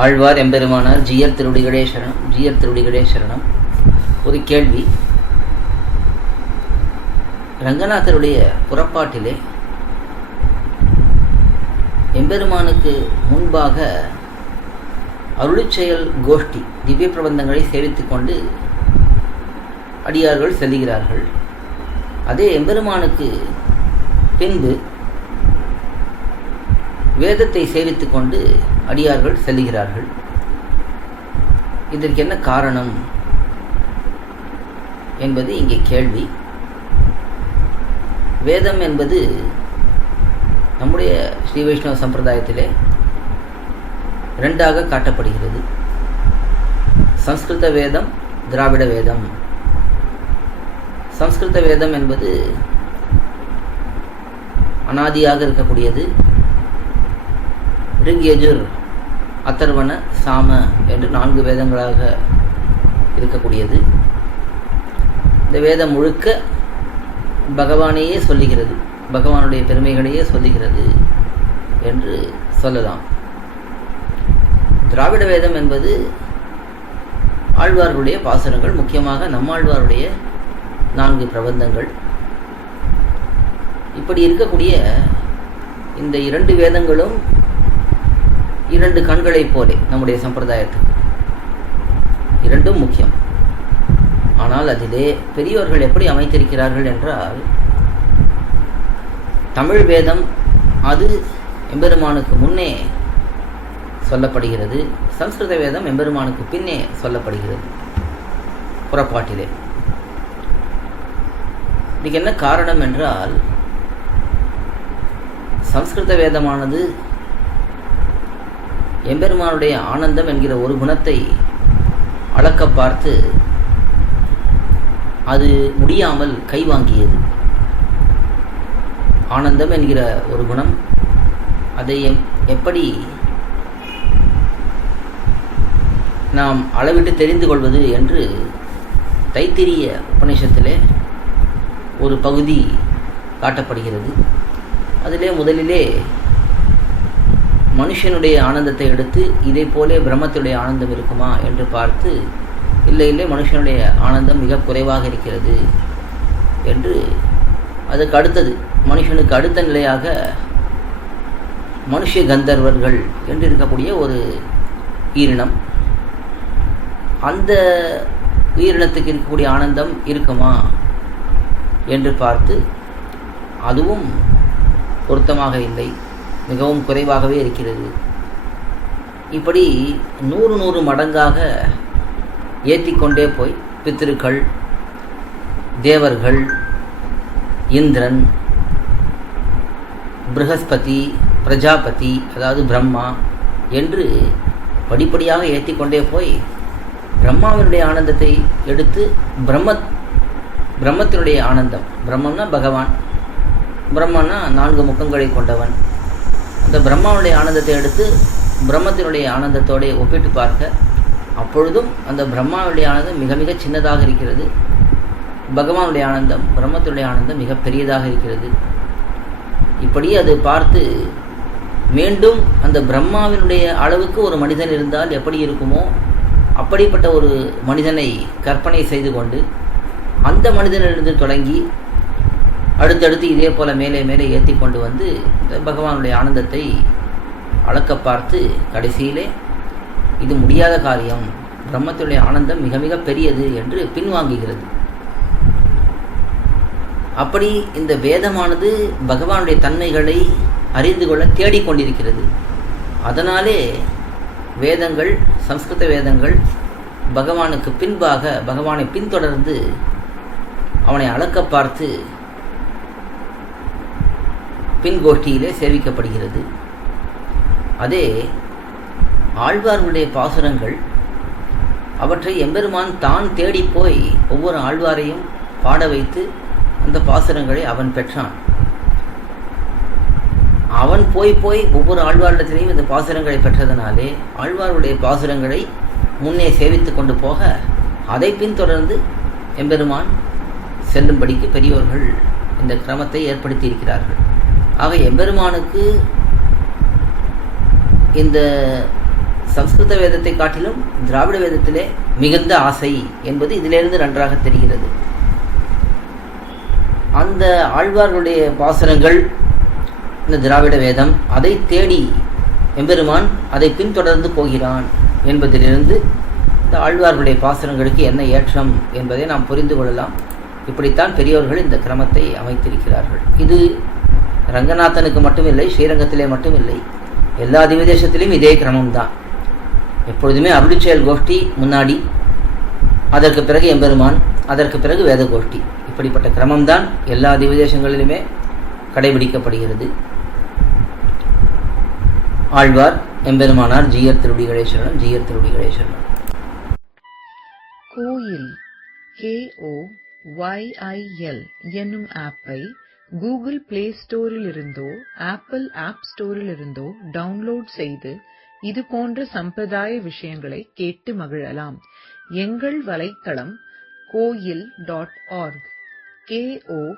ஆழ்வார் எம்பெருமானார் ஜீயர் திருடிகளே சரணம். ஜீயர் திருடிகளே சரணம். ஒரு கேள்வி. ரங்கநாதருடைய புறப்பாட்டிலே எம்பெருமானுக்கு முன்பாக அருளிச்செயல் கோஷ்டி திவ்ய பிரபந்தங்களை சேவித்துக் கொண்டு அடியார்கள் செல்கிறார்கள். அதே எம்பெருமானுக்கு பின்பு வேதத்தை சேவித்துக் கொண்டு அடியார்கள் செல்கிறார்கள். இதற்கு என்ன காரணம் என்பது இங்கே கேள்வி. வேதம் என்பது நம்முடைய ஸ்ரீ வைஷ்ணவ சம்பிரதாயத்திலே இரண்டாக காட்டப்படுகிறது. சம்ஸ்கிருத வேதம், திராவிட வேதம். சம்ஸ்கிருத வேதம் என்பது அனாதியாக இருக்கக்கூடியது. ரிக், யஜுர், அதர்வண, சாம என்று 4 வேதங்களாக இருக்கக்கூடியது. இந்த வேதம் முழுக்க பகவானையே சொல்லுகிறது, பகவானுடைய பெருமைகளையே சொல்லுகிறது என்று சொல்லலாம். திராவிட வேதம் என்பது ஆழ்வார்களுடைய பாசுரங்கள், முக்கியமாக நம்மாழ்வாருடைய 4 பிரபந்தங்கள். இப்படி இருக்கக்கூடிய இந்த 2 வேதங்களும் 2 கண்களைப் போலே நம்முடைய சம்பிரதாயத்துக்கு இரண்டும் முக்கியம். ஆனால் அதிலே பெரியோர்கள் எப்படி அமைத்திருக்கிறார்கள் என்றால், தமிழ் வேதம் அது எம்பெருமானுக்கு முன்னே சொல்லப்படுகிறது, சம்ஸ்கிருத வேதம் எம்பெருமானுக்கு பின்னே சொல்லப்படுகிறது புறப்பாட்டிலே. இதுக்கு என்ன காரணம் என்றால், சம்ஸ்கிருத வேதமானது எம்பெருமானுடைய ஆனந்தம் என்கிற ஒரு குணத்தை அளக்க பார்த்து அது முடியாமல் கைவாங்கியது. ஆனந்தம் என்கிற ஒரு குணம், அதை எப்படி நாம் அளவிட்டு தெரிந்து கொள்வது என்று தைத்திரிய உபநிஷத்திலே ஒரு பகுதி காட்டப்படுகிறது. அதிலே முதலிலே மனுஷனுடைய ஆனந்தத்தை எடுத்து இதை போலே பிரம்மத்துடைய ஆனந்தம் இருக்குமா என்று பார்த்து, இல்லை இல்லை, மனுஷனுடைய ஆனந்தம் மிக குறைவாக இருக்கிறது என்று, அதுக்கு அடுத்தது மனுஷனுக்கு அடுத்த நிலையாக மனுஷ கந்தர்வர்கள் என்று இருக்கக்கூடிய ஒரு உயிரினம், அந்த உயிரினத்துக்கு இருக்கக்கூடிய ஆனந்தம் இருக்குமா என்று பார்த்து அதுவும் பொருத்தமாக இல்லை, மிகவும் குறைவாகவே இருக்கிறது. இப்படி 100 மடங்காக ஏற்றிக்கொண்டே போய் பித்திருக்கள், தேவர்கள், இந்திரன், ப்ரஹஸ்பதி, பிரஜாபதி அதாவது பிரம்மா என்று படிப்படியாக ஏற்றிக்கொண்டே போய் பிரம்மாவினுடைய ஆனந்தத்தை எடுத்து பிரம்மத்தினுடைய ஆனந்தம், பிரம்மம்னா பகவான், பிரம்மன்னா 4 முகங்களை கொண்டவன், அந்த பிரம்மாவுடைய ஆனந்தத்தை எடுத்து பிரம்மத்தினுடைய ஆனந்தத்தோடு ஒப்பிட்டு பார்க்க, அப்பொழுதும் அந்த பிரம்மாவுடைய ஆனந்தம் மிக மிக சின்னதாக இருக்கிறது, பகவானுடைய ஆனந்தம், பிரம்மத்தினுடைய ஆனந்தம் மிக பெரியதாக இருக்கிறது. இப்படி அது பார்த்து மீண்டும் அந்த பிரம்மாவினுடைய அளவுக்கு ஒரு மனிதன் இருந்தால் எப்படி இருக்குமோ அப்படிப்பட்ட ஒரு மனிதனை கற்பனை செய்து கொண்டு அந்த மனிதனிலிருந்து தொடங்கி அடுத்தடுத்து இதே போல மேலே மேலே ஏற்றி கொண்டு வந்து இந்த பகவானுடைய ஆனந்தத்தை அளக்க பார்த்து கடைசியிலே இது முடியாத காரியம், பிரம்மத்துடைய ஆனந்தம் மிக மிக பெரியது என்று பின்வாங்குகிறது. அப்படி இந்த வேதமானது பகவானுடைய தன்மைகளை அறிந்து கொள்ள தேடிக்கொண்டிருக்கிறது. அதனாலே வேதங்கள், சம்ஸ்கிருத வேதங்கள் பகவானுக்கு பின்பாக, பகவானை பின்தொடர்ந்து அவனை அளக்க பார்த்து பின்கோஷ்டியிலே சேவிக்கப்படுகிறது. அதே ஆழ்வார்களுடைய பாசுரங்கள், அவற்றை எம்பெருமான் தான் தேடி போய் ஒவ்வொரு ஆழ்வாரையும் பாட வைத்து அந்த பாசுரங்களை அவன் பெற்றான். அவன் போய் ஒவ்வொரு ஆழ்வாரிடத்திலையும் இந்த பாசுரங்களை பெற்றதனாலே ஆழ்வாருடைய பாசுரங்களை முன்னே சேவித்து கொண்டு போக அதை பின்தொடர்ந்து எம்பெருமான் செல்லும்படிக்கு பெரியோர்கள் இந்த கிரமத்தை ஏற்படுத்தி இருக்கிறார்கள். ஆக எம்பெருமானுக்கு இந்த சம்ஸ்கிருத வேதத்தை காட்டிலும் திராவிட வேதத்திலே மிகுந்த ஆசை என்பது இதிலிருந்து நன்றாக தெரிகிறது. அந்த ஆழ்வார்களுடைய பாசுரங்கள் இந்த திராவிட வேதம், அதை தேடி எம்பெருமான் அதை பின்தொடர்ந்து போகிறான் என்பதிலிருந்து இந்த ஆழ்வார்களுடைய பாசுரங்களுக்கு என்ன ஏற்றம் என்பதை நாம் புரிந்து கொள்ளலாம். இப்படித்தான் பெரியோர்கள் இந்த கிரமத்தை அமைத்திருக்கிறார்கள். இது ரங்கநாதனுக்கு மட்டுமில்லை, ஸ்ரீரங்கத்திலே மட்டுமில்லை, எல்லா திவ்யதேசத்திலும் இதே கிரமம்தான். எப்பொழுதுமே அருளிச்செயல் கோஷ்டி முன்னாடி, அதற்கு பிறகு எம்பெருமான், அதற்கு பிறகு வேத கோஷ்டி. இப்படிப்பட்ட கிரமம்தான் எல்லா திவ்யதேசங்களிலுமே கடைபிடிக்கப்படுகிறது. ஆழ்வார் எம்பெருமானார் ஜீயர் திருவடிகளே சரணம், ஜீயர் திருவடிகளே சரணம். கோயில் KOYIL என்னும் ஆப்பை கூகுள் பிளே ஸ்டோரில் இருந்தோ ஆப்பிள் ஆப் ஸ்டோரில் இருந்தோ டவுன்லோட் செய்து இது போன்ற சம்பிரதாய விஷயங்களை கேட்டு மகிழலாம். எங்கள் வலைத்தளம் koil.org KOYIL.org